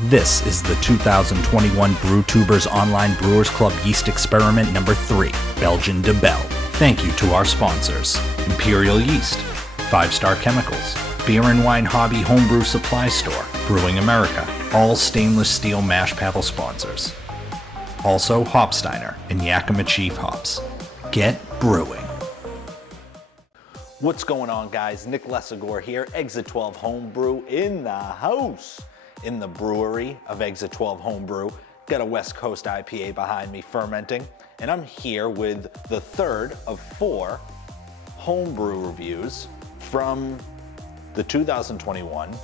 This is the 2021 Brewtubers Online Brewers Club Yeast Experiment number 3, Belgian Dubbel. Thank you to our sponsors, Imperial Yeast, 5-Star Chemicals, Beer and Wine Hobby Homebrew Supply Store, Brewing America, all stainless steel mash paddle sponsors. Also Hopsteiner and Yakima Chief Hops. Get brewing. What's going on, guys? Nick Lesagore here, Exit 12 Homebrew in the house. In the brewery of Exit 12 Homebrew. Got a West Coast IPA behind me fermenting, and I'm here with the third of 4 homebrew reviews from the 2021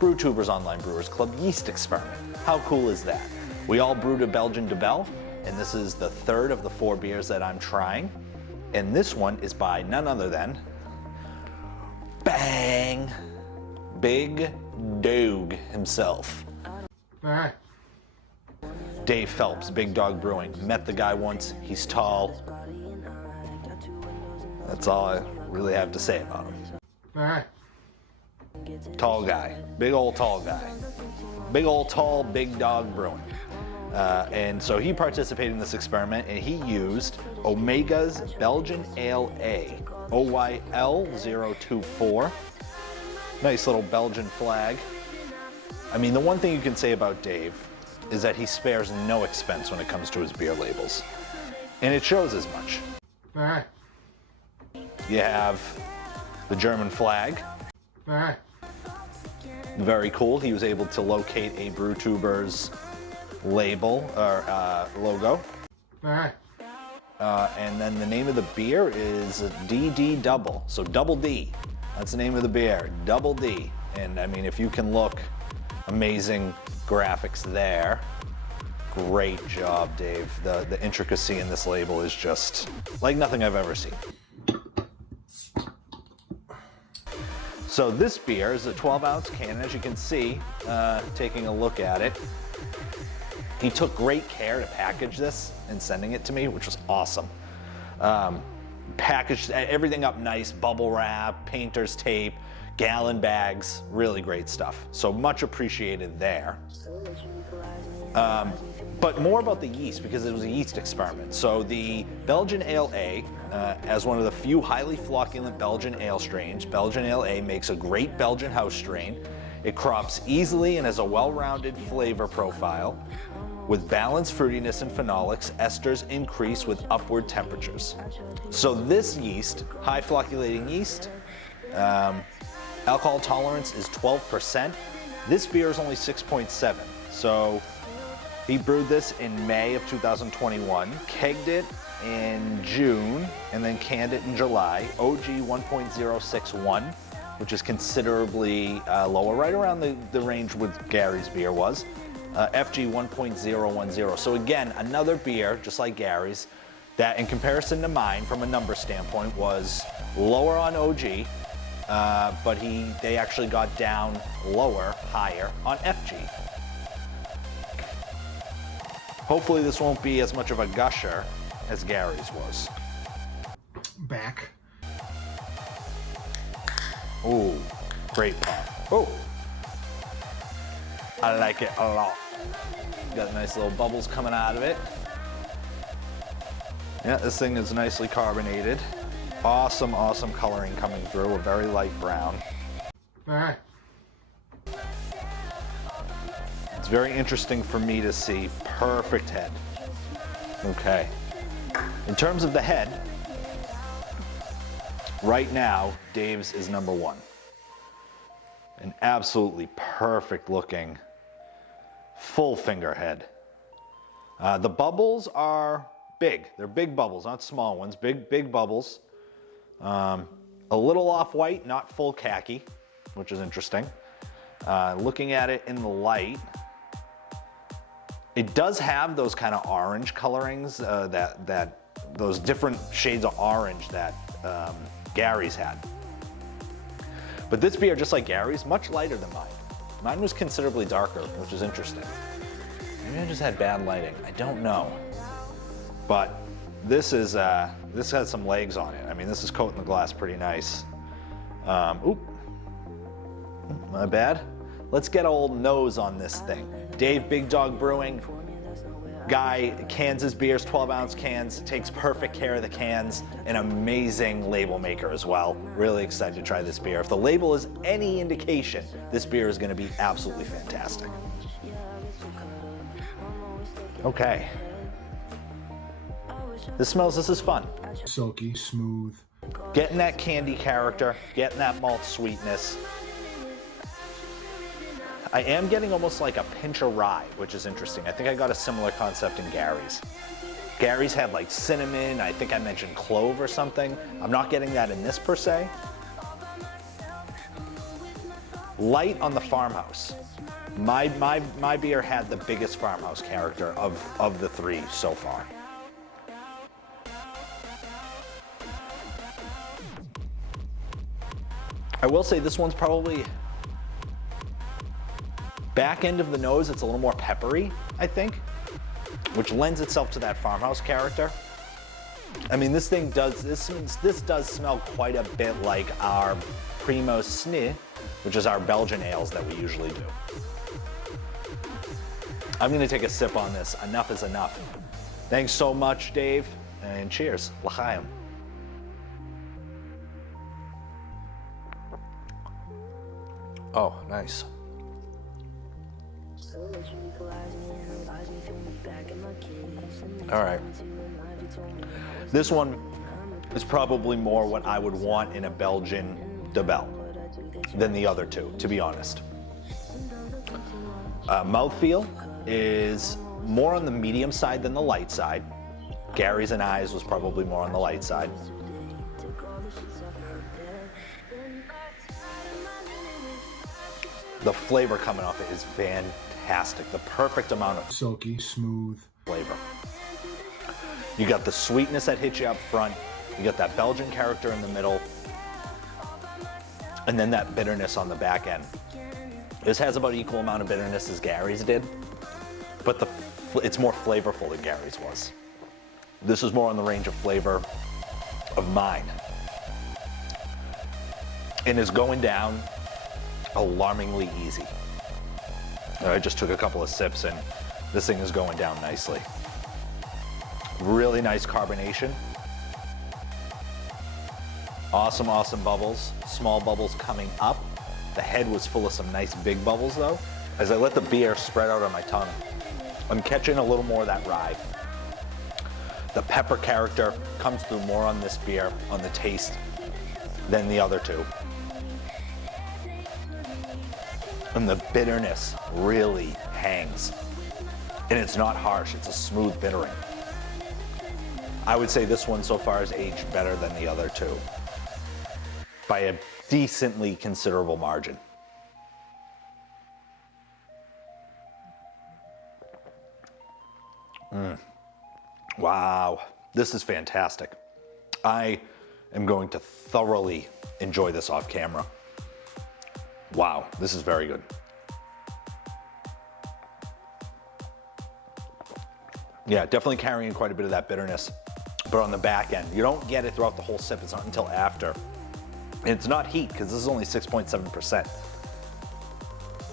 Brewtubers Online Brewers Club Yeast Experiment. How cool is that? We all brewed a Belgian Dubbel, and this is the third of the 4 beers that I'm trying. And this one is by none other than Bang! Big Dawg himself. Dave Phelps, Big Dawg Brewing. Met the guy once, he's tall. That's all I really have to say about him. Tall guy, big old tall guy. Big old tall, Big Dawg Brewing. And so he participated in this experiment, and he used Omega's Belgian Ale A, OYL024. Nice little Belgian flag. I mean, the one thing you can say about Dave is that he spares no expense when it comes to his beer labels. And it shows as much. You have the German flag. Very cool. He was able to locate a Brewtubers label or logo. And then the name of the beer is DD Dubbel. So Double D. That's the name of the beer, Double D. And I mean, if you can look, amazing graphics there. Great job, Dave. The intricacy in this label is just like nothing I've ever seen. So this beer is a 12-ounce can, as you can see, taking a look at it. He took great care to package this and sending it to me, which was awesome. Packaged everything up nice, bubble wrap, painter's tape, gallon bags, really great stuff. So much appreciated there. But more about the yeast, because it was a yeast experiment. So the Belgian Ale A, as one of the few highly flocculent Belgian ale strains, Belgian Ale A makes a great Belgian house strain. It crops easily and has a well-rounded flavor profile. With balanced fruitiness and phenolics, esters increase with upward temperatures. So this yeast, high flocculating yeast, alcohol tolerance is 12%. This beer is only 6.7. So he brewed this in May of 2021, kegged it in June, and then canned it in July. OG 1.061, which is considerably lower, right around the range with Gary's beer was. FG 1.010. So again, another beer, just like Gary's, that in comparison to mine, from a number standpoint, was lower on OG, but they actually got down lower, higher on FG. Hopefully this won't be as much of a gusher as Gary's was. Back. Ooh, great pop. Oh, I like it a lot. Got nice little bubbles coming out of it. Yeah, this thing is nicely carbonated. Awesome, awesome coloring coming through, a very light brown. It's very interesting for me to see. Perfect head. Okay. In terms of the head, right now, Dave's is number 1. An absolutely perfect looking full finger head. The bubbles are big. They're big bubbles, not small ones. Big bubbles. A little off-white, not full khaki, which is interesting. Looking at it in the light, it does have those kind of orange colorings, those different shades of orange that Gary's had. But this beer, just like Gary's, much lighter than mine. Mine was considerably darker, which is interesting. Maybe I just had bad lighting. I don't know. But this has some legs on it. I mean, this is coating the glass pretty nice. Oop, my bad. let's get old nose on this thing. Dave Big Dawg Brewing, guy cans his beers, 12-ounce cans, takes perfect care of the cans, an amazing label maker as well. Really excited to try this beer. If the label is any indication, this beer is gonna be absolutely fantastic. Okay. This is fun. Silky, smooth. Getting that candy character, getting that malt sweetness. I am getting almost like a pinch of rye, which is interesting. I think I got a similar concept in Gary's. Gary's had like cinnamon, I think I mentioned clove or something. I'm not getting that in this per se. Light on the farmhouse. My beer had the biggest farmhouse character of the three so far. I will say this one's probably back end of the nose, it's a little more peppery, I think, which lends itself to that farmhouse character. I mean, this thing does, this does smell quite a bit like our Primo Sne, which is our Belgian ales that we usually do. I'm gonna take a sip on this. Enough is enough. Thanks so much, Dave, and cheers. L'chaim. Oh, nice. All right. This one is probably more what I would want in a Belgian Dubbel than the other two, to be honest. Mouthfeel is more on the medium side than the light side. Gary's and I's was probably more on the light side. The flavor coming off it is fantastic. The perfect amount of Silky, smooth. flavor. You got the sweetness that hits you up front. You got that Belgian character in the middle. And then that bitterness on the back end. This has about equal amount of bitterness as Gary's did, but it's more flavorful than Gary's was. This is more on the range of flavor of mine. And is going down alarmingly easy. I just took a couple of sips and this thing is going down nicely. Really nice carbonation. Awesome, awesome bubbles. Small bubbles coming up. The head was full of some nice big bubbles though. As I let the beer spread out on my tongue, I'm catching a little more of that rye. The pepper character comes through more on this beer, on the taste, than the other two. And the bitterness really hangs. And it's not harsh, it's a smooth bittering. I would say this one so far is aged better than the other two by a decently considerable margin. Wow, this is fantastic. I am going to thoroughly enjoy this off camera. Wow, this is very good. Yeah, definitely carrying quite a bit of that bitterness, but on the back end. You don't get it throughout the whole sip, it's not until after. And it's not heat, because this is only 6.7%.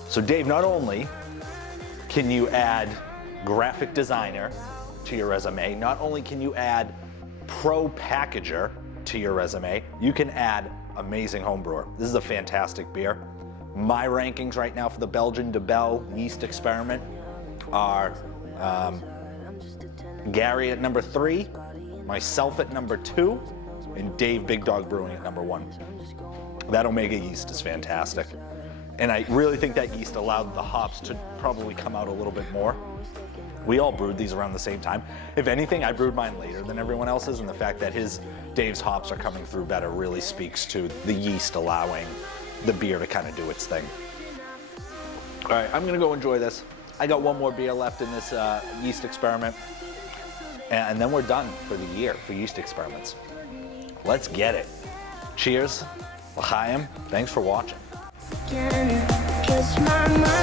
So Dave, not only can you add graphic designer to your resume, not only can you add pro packager to your resume, you can add amazing homebrewer. This is a fantastic beer. My rankings right now for the Belgian Dubbel yeast experiment are Gary at number 3, myself at number 2, and Dave Big Dawg Brewing at number 1. That Omega yeast is fantastic. And I really think that yeast allowed the hops to probably come out a little bit more. We all brewed these around the same time. If anything, I brewed mine later than everyone else's, and the fact that Dave's hops are coming through better really speaks to the yeast allowing the beer to kind of do its thing. All right, I'm gonna go enjoy this. I got one more beer left in this yeast experiment, and then we're done for the year for yeast experiments. Let's get it. Cheers, l'chaim, thanks for watching. Kiss my mind.